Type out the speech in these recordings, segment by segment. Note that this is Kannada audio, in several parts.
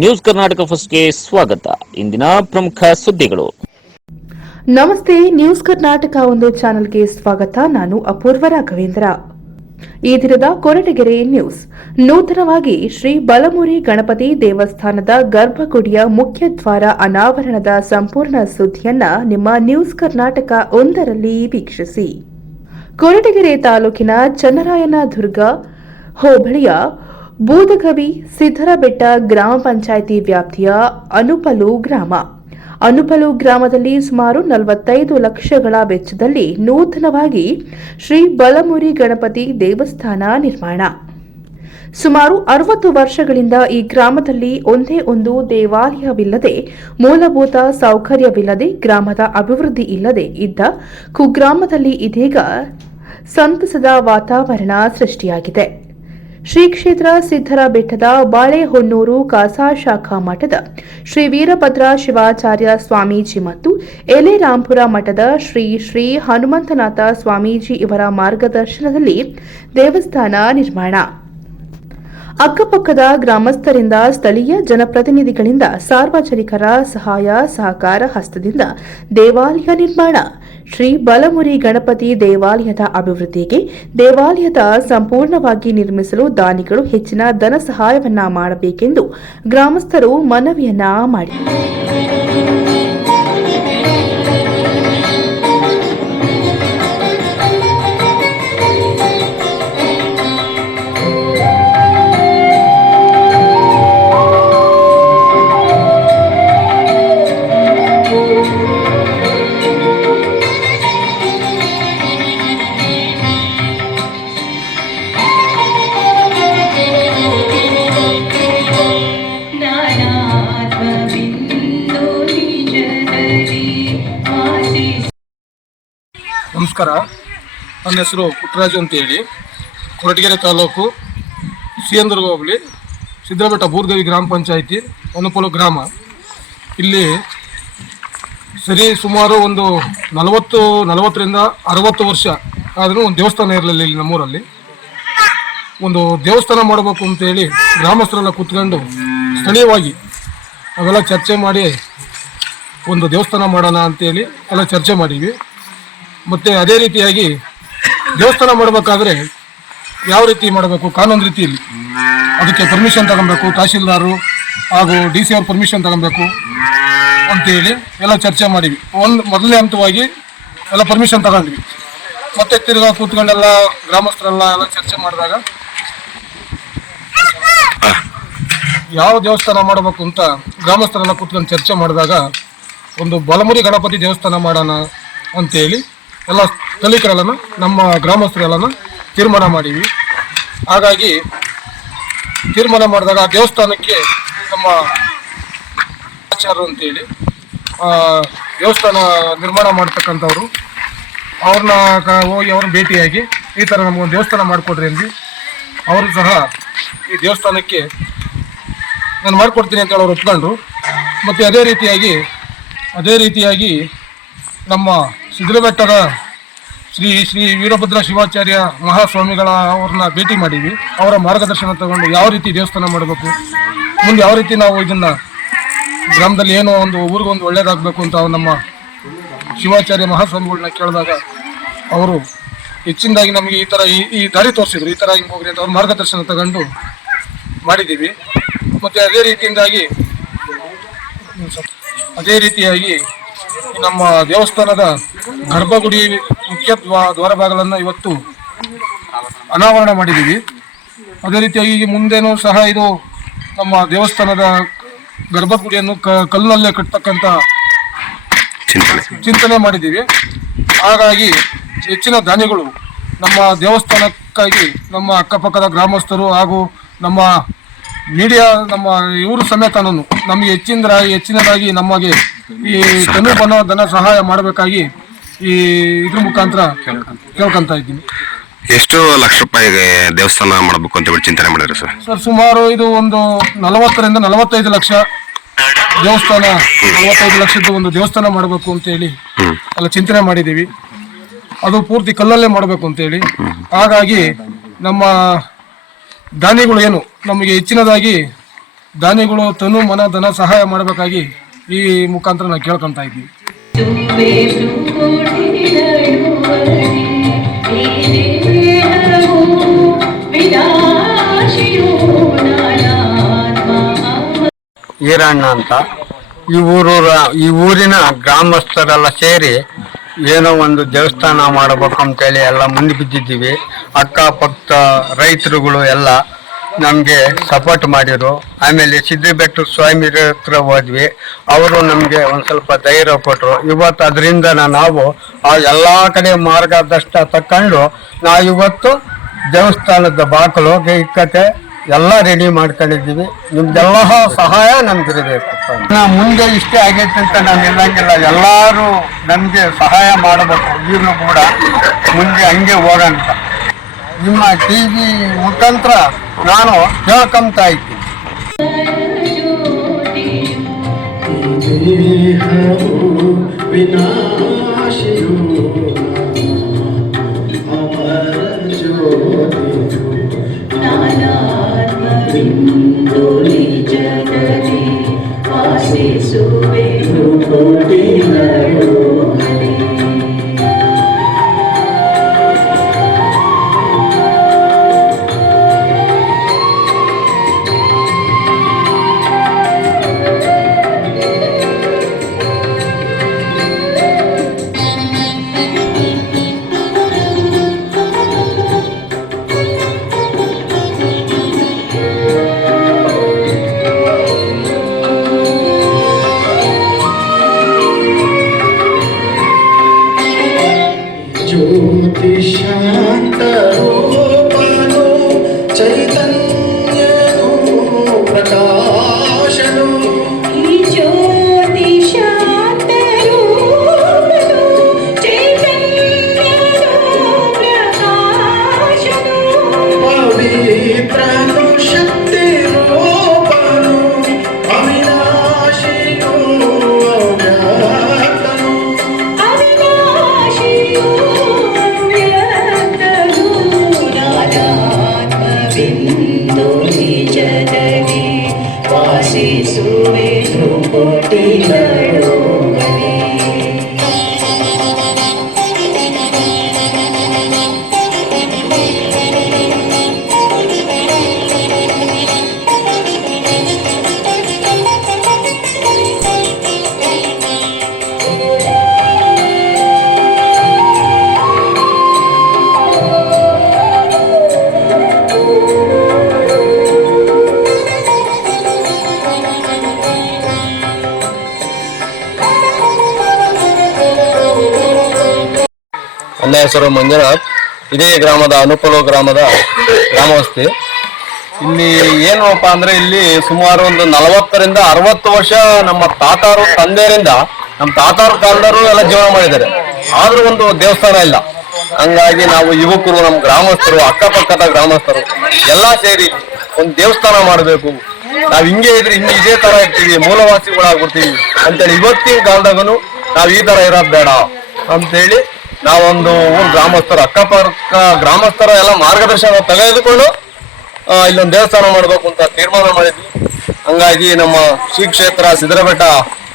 ನ್ಯೂಸ್ ಕರ್ನಾಟಕ ಫಸ್ಟ್ಗೆ ಸ್ವಾಗತ. ಇಂದಿನ ಪ್ರಮುಖ ಸುದ್ದಿಗಳು. ನಮಸ್ತೆ, ನ್ಯೂಸ್ ಕರ್ನಾಟಕ ಒಂದು ಚಾನೆಲ್ಗೆ ಸ್ವಾಗತ. ನಾನು ಅಪೂರ್ವ ರಾಘವೇಂದ್ರ. ಈ ದಿನದ ಕೊರಟಗೆರೆ ನ್ಯೂಸ್. ನೂತನವಾಗಿ ಶ್ರೀ ಬಲಮುರಿ ಗಣಪತಿ ದೇವಸ್ಥಾನದ ಗರ್ಭಗುಡಿಯ ಮುಖ್ಯ ದ್ವಾರ ಅನಾವರಣದ ಸಂಪೂರ್ಣ ಸುದ್ದಿಯನ್ನ ನಿಮ್ಮ ನ್ಯೂಸ್ ಕರ್ನಾಟಕ ಒಂದರಲ್ಲಿ ವೀಕ್ಷಿಸಿ. ಕೊರಟಗೆರೆ ತಾಲೂಕಿನ ಚನ್ನರಾಯನದುರ್ಗ ಹೋಬಳಿಯ ಬೂದಗವಿ ಸಿದ್ದರಬೆಟ್ಟ ಗ್ರಾಮ ಪಂಚಾಯಿತಿ ವ್ಯಾಪ್ತಿಯ ಅನುಪಲು ಗ್ರಾಮ. ಅನುಪಲು ಗ್ರಾಮದಲ್ಲಿ ಸುಮಾರು ನಲವತ್ತೈದು ಲಕ್ಷಗಳ ವೆಚ್ಚದಲ್ಲಿ ನೂತನವಾಗಿ ಶ್ರೀ ಬಲಮುರಿ ಗಣಪತಿ ದೇವಸ್ಥಾನ ನಿರ್ಮಾಣ. ಸುಮಾರು ಅರವತ್ತು ವರ್ಷಗಳಿಂದ ಈ ಗ್ರಾಮದಲ್ಲಿ ಒಂದೇ ಒಂದು ದೇವಾಲಯವಿಲ್ಲದೆ ಮೂಲಭೂತ ಸೌಕರ್ಯವಿಲ್ಲದೆ ಗ್ರಾಮದ ಅಭಿವೃದ್ಧಿ ಇಲ್ಲದೆ ಇದ್ದ ಕುಗ್ರಾಮದಲ್ಲಿ ಇದೀಗ ಸಂತಸದ ವಾತಾವರಣ ಸೃಷ್ಟಿಯಾಗಿದೆ. ಶ್ರೀ ಕ್ಷೇತ್ರ ಸಿದ್ದರ ಬೆಟ್ಟದ ಬಾಳೆಹೊನ್ನೂರು ಕಾಸಾ ಶಾಖಾ ಮಠದ ಶ್ರೀ ವೀರಭದ್ರ ಶಿವಾಚಾರ್ಯ ಸ್ವಾಮೀಜಿ ಮತ್ತು ಎಲೆರಾಂಪುರ ಮಠದ ಶ್ರೀ ಶ್ರೀ ಹನುಮಂತನಾಥ ಸ್ವಾಮೀಜಿ ಇವರ ಮಾರ್ಗದರ್ಶನದಲ್ಲಿ ದೇವಸ್ಥಾನ ನಿರ್ಮಾಣ. ಅಕ್ಕಪಕ್ಕದ ಗ್ರಾಮಸ್ಥರಿಂದ ಸ್ಥಳೀಯ ಜನಪ್ರತಿನಿಧಿಗಳಿಂದ ಸಾರ್ವಜನಿಕರ ಸಹಾಯ ಸಹಕಾರ ಹಸ್ತದಿಂದ ದೇವಾಲಯ ನಿರ್ಮಾಣ. ಶ್ರೀ ಬಲಮುರಿ ಗಣಪತಿ ದೇವಾಲಯದ ಅಭಿವೃದ್ಧಿಗೆ ದೇವಾಲಯದ ಸಂಪೂರ್ಣವಾಗಿ ನಿರ್ಮಿಸಲು ದಾನಿಗಳು ಹೆಚ್ಚಿನ ಧನ ಸಹಾಯವನ್ನ ಮಾಡಬೇಕೆಂದು ಗ್ರಾಮಸ್ಥರು ಮನವಿಯನ್ನ ಮಾಡಿದರು ನಮಸ್ಕಾರ. ನನ್ನ ಹೆಸರು ಪುಟ್ಟರಾಜು ಅಂತೇಳಿ. ಕೊರಟಗೆರೆ ತಾಲೂಕು ಸಿಯಂದುರ್ಗ ಹೋಬಳಿ ಸಿದ್ದರಬೆಟ್ಟ ಬೂರ್ಗವಿ ಗ್ರಾಮ ಪಂಚಾಯಿತಿ ಒನಪೊಲು ಗ್ರಾಮ. ಇಲ್ಲಿ ಸರಿ ಸುಮಾರು ಒಂದು ನಲವತ್ತು, ನಲವತ್ತರಿಂದ ಅರವತ್ತು ವರ್ಷ ಆದರೂ ಒಂದು ದೇವಸ್ಥಾನ ಇರಲಿಲ್ಲ ಇಲ್ಲಿ ನಮ್ಮೂರಲ್ಲಿ. ಒಂದು ದೇವಸ್ಥಾನ ಮಾಡಬೇಕು ಅಂತೇಳಿ ಗ್ರಾಮಸ್ಥರೆಲ್ಲ ಕೂತ್ಕೊಂಡು ಸ್ಥಳೀಯವಾಗಿ ಅವೆಲ್ಲ ಚರ್ಚೆ ಮಾಡಿ ಒಂದು ದೇವಸ್ಥಾನ ಮಾಡೋಣ ಅಂತೇಳಿ ಎಲ್ಲ ಚರ್ಚೆ ಮಾಡೀವಿ ಮತ್ತು ಅದೇ ರೀತಿಯಾಗಿ ದೇವಸ್ಥಾನ ಮಾಡಬೇಕಾದ್ರೆ ಯಾವ ರೀತಿ ಮಾಡಬೇಕು? ಕಾನೂನು ರೀತಿಯಲ್ಲಿ. ಅದಕ್ಕೆ ಪರ್ಮಿಷನ್ ತಗೊಬೇಕು, ತಹಶೀಲ್ದಾರು ಹಾಗೂ ಡಿ ಸಿ ಅವ್ರ ಪರ್ಮಿಷನ್ ತಗೊಬೇಕು ಅಂತೇಳಿ ಎಲ್ಲ ಚರ್ಚೆ ಮಾಡಿವಿ ಒಂದು ಮೊದಲನೇ ಹಂತವಾಗಿ ಎಲ್ಲ ಪರ್ಮಿಷನ್ ತಗೊಂಡ್ವಿ. ಮತ್ತೆ ತಿರ್ಗಾ ಕೂತ್ಕೊಂಡೆಲ್ಲ ಗ್ರಾಮಸ್ಥರೆಲ್ಲ ಎಲ್ಲ ಚರ್ಚೆ ಮಾಡಿದಾಗ ಯಾವ ದೇವಸ್ಥಾನ ಮಾಡಬೇಕು ಅಂತ ಗ್ರಾಮಸ್ಥರೆಲ್ಲ ಕೂತ್ಕೊಂಡು ಚರ್ಚೆ ಮಾಡಿದಾಗ ಒಂದು ಬಲಮುರಿ ಗಣಪತಿ ದೇವಸ್ಥಾನ ಮಾಡೋಣ ಅಂತೇಳಿ ಎಲ್ಲ ಸ್ಥಳೀಕರೆಲ್ಲ ನಮ್ಮ ಗ್ರಾಮಸ್ಥರೆಲ್ಲನೂ ತೀರ್ಮಾನ ಮಾಡೀವಿ ಹಾಗಾಗಿ ತೀರ್ಮಾನ ಮಾಡಿದಾಗ ಆ ದೇವಸ್ಥಾನಕ್ಕೆ ನಮ್ಮ ಆಚಾರ್ಯರು ಅಂತೇಳಿ ದೇವಸ್ಥಾನ ನಿರ್ಮಾಣ ಮಾಡ್ತಕ್ಕಂಥವ್ರು, ಅವ್ರನ್ನ ಹೋಗಿ ಅವ್ರನ್ನ ಭೇಟಿಯಾಗಿ ಈ ಥರ ನಮಗೊಂದು ದೇವಸ್ಥಾನ ಮಾಡಿಕೊಡ್ರಿ ಅಂದ್ವಿ. ಅವರು ಸಹ ಈ ದೇವಸ್ಥಾನಕ್ಕೆ ನಾನು ಮಾಡಿಕೊಡ್ತೀನಿ ಅಂತ ಹೇಳಿ ಒಪ್ಕೊಂಡ್ರು. ಮತ್ತು ಅದೇ ರೀತಿಯಾಗಿ ಅದೇ ರೀತಿಯಾಗಿ ನಮ್ಮ ಸಿದ್ಧಬೆಟ್ಟದ ಶ್ರೀ ಶ್ರೀ ವೀರಭದ್ರ ಶಿವಾಚಾರ್ಯ ಮಹಾಸ್ವಾಮಿಗಳ ಅವ್ರನ್ನ ಭೇಟಿ ಮಾಡೀವಿ ಅವರ ಮಾರ್ಗದರ್ಶನ ತಗೊಂಡು ಯಾವ ರೀತಿ ದೇವಸ್ಥಾನ ಮಾಡಬೇಕು, ಮುಂದೆ ಯಾವ ರೀತಿ ನಾವು ಇದನ್ನು ಗ್ರಾಮದಲ್ಲಿ ಏನೋ ಒಂದು ಊರಿಗೊಂದು ಒಳ್ಳೇದಾಗಬೇಕು ಅಂತ ನಮ್ಮ ಶಿವಾಚಾರ್ಯ ಮಹಾಸ್ವಾಮಿಗಳನ್ನ ಕೇಳಿದಾಗ ಅವರು ಹೆಚ್ಚಿನದಾಗಿ ನಮಗೆ ಈ ಥರ ಈ ಈ ದಾರಿ ತೋರಿಸಿದ್ರು, ಈ ಥರ ಹಿಂಗೆ ಹೋಗ್ರಿ ಅಂತ ಅವ್ರ ಮಾರ್ಗದರ್ಶನ ತಗೊಂಡು ಮಾಡಿದ್ದೀವಿ. ಮತ್ತು ಅದೇ ರೀತಿಯಿಂದಾಗಿ ಅದೇ ರೀತಿಯಾಗಿ ನಮ್ಮ ದೇವಸ್ಥಾನದ ಗರ್ಭಗುಡಿ ಮುಖ್ಯ ದ್ವಾರಭಾಗಗಳನ್ನು ದ್ವಾರ ಇವತ್ತು ಅನಾವರಣ ಮಾಡಿದ್ದೀವಿ. ಅದೇ ರೀತಿಯಾಗಿ ಮುಂದೇನೂ ಸಹ ಇದು ನಮ್ಮ ದೇವಸ್ಥಾನದ ಗರ್ಭಗುಡಿಯನ್ನು ಕ ಕಲ್ಲಿನಲ್ಲೇ ಕಟ್ಟತಕ್ಕಂಥ ಚಿಂತನೆ ಮಾಡಿದ್ದೀವಿ. ಹಾಗಾಗಿ ಹೆಚ್ಚಿನ ದಾನಿಗಳು ನಮ್ಮ ದೇವಸ್ಥಾನಕ್ಕಾಗಿ ನಮ್ಮ ಅಕ್ಕಪಕ್ಕದ ಗ್ರಾಮಸ್ಥರು ಹಾಗೂ ನಮ್ಮ ಮೀಡಿಯಾ ನಮ್ಮ ಇವರು ಸಮೇತನೂ ನಮಗೆ ಹೆಚ್ಚಿನ ಹೆಚ್ಚಿನದಾಗಿ ನಮಗೆ ಈ ತನು ಮನ ಧನ ಸಹಾಯ ಮಾಡಬೇಕಾಗಿ ಈ ಇದ್ರ ಮುಖಾಂತರ ಕೇಳ್ಕೊಂತ ಇದ್ದೀನಿ. ಎಷ್ಟು ಲಕ್ಷ ರೂಪಾಯಿಗೆ ದೇವಸ್ಥಾನ ಮಾಡಬೇಕು ಅಂತ ಹೇಳಿ ಚಿಂತನೆ ಮಾಡಿದ್ರೆ ಸರ್? ಸರ್ ಸುಮಾರು ಇದು ಒಂದು ನಲವತ್ತರಿಂದ ನಲವತ್ತೈದು ಲಕ್ಷ ದೇವಸ್ಥಾನ ನಲವತ್ತೈದು ಲಕ್ಷದ ಒಂದು ದೇವಸ್ಥಾನ ಮಾಡಬೇಕು ಅಂತ ಹೇಳಿ ಎಲ್ಲ ಚಿಂತನೆ ಮಾಡಿದ್ದೀವಿ. ಅದು ಪೂರ್ತಿ ಕಲ್ಲಲ್ಲೇ ಮಾಡಬೇಕು ಅಂತೇಳಿ ಹಾಗಾಗಿ ನಮ್ಮ ದಾನಿಗಳು ಏನು ನಮಗೆ ಹೆಚ್ಚಿನದಾಗಿ ದಾನಿಗಳು ತನು ಮನ ಧನ ಸಹಾಯ ಮಾಡಬೇಕಾಗಿ ಈ ಮುಖಾಂತರ ನಾವು ಕೇಳ್ಕೊಂತ ಇದ್ದೀವಿ ಈರಣ್ಣ ಅಂತ. ಈ ಊರು ಈ ಊರಿನ ಗ್ರಾಮಸ್ಥರೆಲ್ಲ ಸೇರಿ ಏನೋ ಒಂದು ದೇವಸ್ಥಾನ ಮಾಡಬೇಕು ಅಂತೇಳಿ ಎಲ್ಲ ಮುಂದೆ ಬಿದ್ದಿದ್ದೀವಿ. ಅಕ್ಕಪಕ್ಕ ರೈತರುಗಳು ಎಲ್ಲ ನಮಗೆ ಸಪೋರ್ಟ್ ಮಾಡಿದರು. ಆಮೇಲೆ ಸಿದ್ದಿಬೆಟ್ಟು ಸ್ವಾಮಿ ಹತ್ರ ಹೋದ್ವಿ. ಅವರು ನಮಗೆ ಒಂದು ಸ್ವಲ್ಪ ಧೈರ್ಯ ಕೊಟ್ಟರು ಇವತ್ತು ಅದರಿಂದ ನಾವು ಆ ಎಲ್ಲ ಕಡೆ ಮಾರ್ಗದರ್ಶನ ತಕೊಂಡು ನಾವು ಇವತ್ತು ದೇವಸ್ಥಾನದ ಬಾಕಲು ಇಕ್ಕತೆ ಎಲ್ಲ ರೆಡಿ ಮಾಡ್ಕೊಂಡಿದ್ದೀವಿ. ನಿಮ್ದೆಲ್ಲ ಸಹಾಯ ನಮ್ಗಿರಬೇಕು ನಾ ಮುಂದೆ ಇಷ್ಟೇ ಆಗೈತೆ ಅಂತ ನಾನು ಹೇಳಂಗಿಲ್ಲ. ಎಲ್ಲರೂ ನಮಗೆ ಸಹಾಯ ಮಾಡಬೇಕು. ಈಗಲೂ ಕೂಡ ಮುಂದೆ ಹಂಗೆ ಹೋಗೋಣ ನಿಮ್ಮ ಟಿ ವಿ ಮುಖಾಂತರ ನಾನು ಹೇಳ್ಕೊಂತ ಇದ್ದೀನಿ ನಾನಾತ್ಮವಿಂದೋಳಿ ನನ್ನ ಹೆಸರು ಮಂಜುನಾಥ್, ಇದೇ ಗ್ರಾಮದ ಅನುಕೂಲ ಗ್ರಾಮದ ಗ್ರಾಮವಸ್ತಿ ಇಲ್ಲಿ ಏನಪ್ಪ ಅಂದ್ರೆ ಇಲ್ಲಿ ಸುಮಾರು ಒಂದು ನಲವತ್ತರಿಂದ ಅರವತ್ತು ವರ್ಷ ನಮ್ಮ ತಾತಾರು ತಂದೆಯರಿಂದ ನಮ್ಮ ತಾತಾರ ಕಾಲದವರು ಎಲ್ಲ ಜೀವನ ಮಾಡಿದ್ದಾರೆ. ಆದ್ರೂ ಒಂದು ದೇವಸ್ಥಾನ ಇಲ್ಲ. ಹಂಗಾಗಿ ನಾವು ಯುವಕರು, ನಮ್ಮ ಗ್ರಾಮಸ್ಥರು, ಅಕ್ಕಪಕ್ಕದ ಗ್ರಾಮಸ್ಥರು ಎಲ್ಲಾ ಸೇರಿ ಒಂದು ದೇವಸ್ಥಾನ ಮಾಡಬೇಕು. ನಾವ್ ಹಿಂಗೆ ಇದ್ರೆ ಹಿಂಗೆ ಇದೇ ತರ ಇರ್ತೀವಿ, ಮೂಲವಾಸಿಗಳಾಗ್ಬಿಡ್ತೀವಿ ಅಂತೇಳಿ ಇವತ್ತಿನ ಕಾಲದಾಗನು ನಾವ್ ಈ ತರ ಇರೋದ್ ಬೇಡ ಅಂತೇಳಿ ನಾವೊಂದು ಊರು ಗ್ರಾಮಸ್ಥರು, ಅಕ್ಕಪಕ್ಕ ಗ್ರಾಮಸ್ಥರ ಎಲ್ಲ ಮಾರ್ಗದರ್ಶನ ತೆಗೆದುಕೊಂಡು ಇಲ್ಲೊಂದು ದೇವಸ್ಥಾನ ಮಾಡಬೇಕು ಅಂತ ತೀರ್ಮಾನ ಮಾಡಿದ್ವಿ. ಹಂಗಾಗಿ ನಮ್ಮ ಶ್ರೀ ಕ್ಷೇತ್ರ ಸಿದ್ದರಬೆಟ್ಟ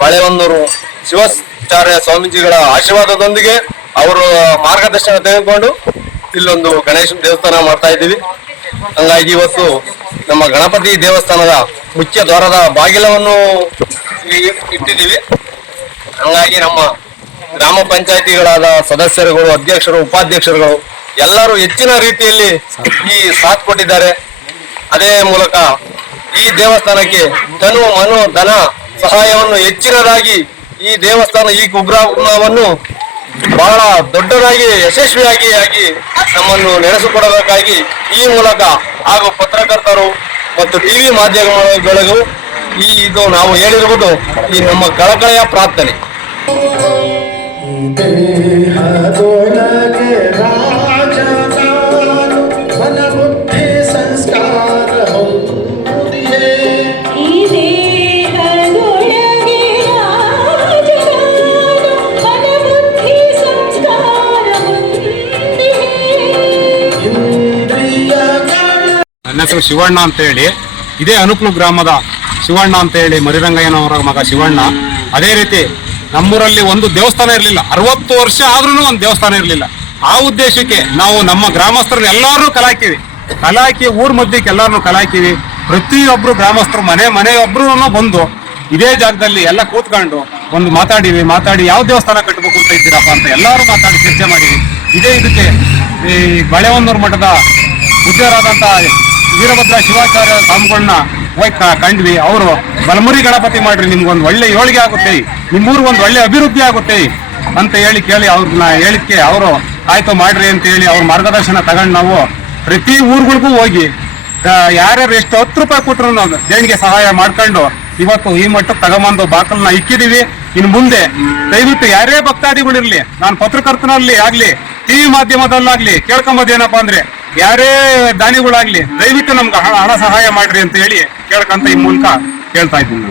ಬಾಳೆಹೊನ್ನೂರು ಶಿವಾಚಾರ್ಯ ಸ್ವಾಮೀಜಿಗಳ ಆಶೀರ್ವಾದದೊಂದಿಗೆ ಅವರು ಮಾರ್ಗದರ್ಶನ ತೆಗೆದುಕೊಂಡು ಇಲ್ಲೊಂದು ಗಣೇಶನ ದೇವಸ್ಥಾನ ಮಾಡ್ತಾ ಇದ್ದೀವಿ. ಹಂಗಾಗಿ ಇವತ್ತು ನಮ್ಮ ಗಣಪತಿ ದೇವಸ್ಥಾನದ ಮುಖ್ಯ ದ್ವಾರದ ಬಾಗಿಲವನ್ನು ಇಟ್ಟಿದ್ದೀವಿ. ಹಂಗಾಗಿ ನಮ್ಮ ಗ್ರಾಮ ಪಂಚಾಯತಿಗಳಾದ ಸದಸ್ಯರುಗಳು, ಅಧ್ಯಕ್ಷರು, ಉಪಾಧ್ಯಕ್ಷರುಗಳು ಎಲ್ಲರೂ ಹೆಚ್ಚಿನ ರೀತಿಯಲ್ಲಿ ಈ ಸಾಥ್ ಕೊಟ್ಟಿದ್ದಾರೆ. ಅದೇ ಮೂಲಕ ಈ ದೇವಸ್ಥಾನಕ್ಕೆ ಧನು, ಮನು, ಧನ ಸಹಾಯವನ್ನು ಹೆಚ್ಚಿನದಾಗಿ ಈ ದೇವಸ್ಥಾನ, ಈ ಕುಗ್ರಾಮವನ್ನು ಬಹಳ ದೊಡ್ಡದಾಗಿ, ಯಶಸ್ವಿಯಾಗಿ ಆಗಿ ನಮ್ಮನ್ನು ನಡೆಸಿಕೊಡಬೇಕಾಗಿ ಈ ಮೂಲಕ ಹಾಗೂ ಪತ್ರಕರ್ತರು ಮತ್ತು ಟಿವಿ ಮಾಧ್ಯಮಗಳಿಗೂ ಈ ಇದು ನಾವು ಹೇಳಿರುವುದು ಈ ನಮ್ಮ ಕಳಕಳೆಯ ಪ್ರಾರ್ಥನೆ. ದೇಹದೊಳಗೆ ರಾಜ ನಾನು ಮನ ಬುದ್ಧಿ ಸಂಸ್ಕಾರ ಹೊಂದಿದೆ ಈ ದೇಹದೊಳಗೆ ರಾಜನಾನು ಮನಬುದ್ಧಿ ಸಂಸ್ಕಾರ ಹೊಂದಿದೆ ಇಂದ್ರಿಯಗಳ ನನ್ನ ಹೆಸರು ಶಿವಣ್ಣ ಅಂತ ಹೇಳಿ ಇದೇ ಅನುಪ್ಲು ಗ್ರಾಮದ ಶಿವಣ್ಣ ಅಂತ ಹೇಳಿ ಮರಿರಂಗಯ್ಯನವರ ಮಗ ಶಿವಣ್ಣ. ಅದೇ ರೀತಿ ನಮ್ಮೂರಲ್ಲಿ ಒಂದು ದೇವಸ್ಥಾನ ಇರಲಿಲ್ಲ. ಅರವತ್ತು ವರ್ಷ ಆದ್ರೂ ಒಂದು ದೇವಸ್ಥಾನ ಇರಲಿಲ್ಲ. ಆ ಉದ್ದೇಶಕ್ಕೆ ನಾವು ನಮ್ಮ ಗ್ರಾಮಸ್ಥರನ್ನ ಎಲ್ಲರೂ ಕಲಾಕಿವಿ. ಕಲಾಕಿ ಊರ್ ಮಧ್ಯಕ್ಕೆ ಎಲ್ಲಾರನ್ನು ಕಲಾಕಿವಿ. ಪ್ರತಿಯೊಬ್ರು ಗ್ರಾಮಸ್ಥರು, ಮನೆ ಮನೆಯೊಬ್ರು ಬಂದು ಇದೇ ಜಾಗದಲ್ಲಿ ಎಲ್ಲ ಕೂತ್ಕೊಂಡು ಒಂದು ಮಾತಾಡಿವಿ. ಮಾತಾಡಿ ಯಾವ ದೇವಸ್ಥಾನ ಕಟ್ಟಬೇಕು ಅಂತ ಇದ್ದೀರಪ್ಪ ಅಂತ ಎಲ್ಲರೂ ಮಾತಾಡಿ ಚರ್ಚೆ ಮಾಡಿವಿ. ಇದೇ ಇದಕ್ಕೆ ಈ ಬಳೆವನ್ನೂರು ಮಠದ ಉದ್ಯೋಗರಾದಂತ ವೀರಭದ್ರ ಶಿವಾಚಾರ್ಯ ಸ್ವಾಮಿಗಳನ್ನ ಕ- ಕಂಡ್ವಿ ಅವರು ಬಲಮುರಿ ಗಣಪತಿ ಮಾಡ್ರಿ, ನಿಮ್ಗೊಂದು ಒಳ್ಳೆ ಏಳಿಗೆ ಆಗುತ್ತೆ ನಿಮ್ಮೂರು ಒಂದು ಒಳ್ಳೆ ಅಭಿವೃದ್ಧಿ ಆಗುತ್ತೆ ಅಂತ ಹೇಳಿ ಕೇಳಿ ಅವ್ರನ್ನ ಹೇಳಿಕ್ಕೆ ಅವರು, ಆಯ್ತು ಮಾಡ್ರಿ ಅಂತ ಹೇಳಿ ಅವ್ರ ಮಾರ್ಗದರ್ಶನ ತಗೊಂಡು ನಾವು ಪ್ರತಿ ಊರುಗಳಿಗೂ ಹೋಗಿ ಯಾರ್ಯಾರು ಎಷ್ಟು ಹತ್ತು ರೂಪಾಯಿ ಕೊಟ್ಟರು ದೇಣಿಗೆ ಸಹಾಯ ಮಾಡ್ಕೊಂಡು, ಇವತ್ತು ಈ ಮಟ್ಟಕ್ಕೆ ತಗೊಂಬಂದು ಬಾಕಲ್ನ ಇಕ್ಕಿದೀವಿ. ಇನ್ನು ಮುಂದೆ ದಯವಿಟ್ಟು ಯಾರೇ ಭಕ್ತಾದಿಗಳಿರ್ಲಿ, ನಾನು ಪತ್ರಕರ್ತನಲ್ಲಿ ಆಗ್ಲಿ ಟಿವಿ ಮಾಧ್ಯಮದಲ್ಲಾಗ್ಲಿ ಕೇಳ್ಕೊಂಬೋದೇನಪ್ಪ ಅಂದ್ರೆ ಯಾರೇ ದಾನಿಗಳಾಗ್ಲಿ ದಯವಿಟ್ಟು ನಮ್ಗೆ ಹಣ ಸಹಾಯ ಮಾಡ್ರಿ ಅಂತ ಹೇಳಿ ಕೇಳ್ಕಂತ ಈ ಮೂಲಕ ಕೇಳ್ತಾ ಇದ್ದೀನಿ.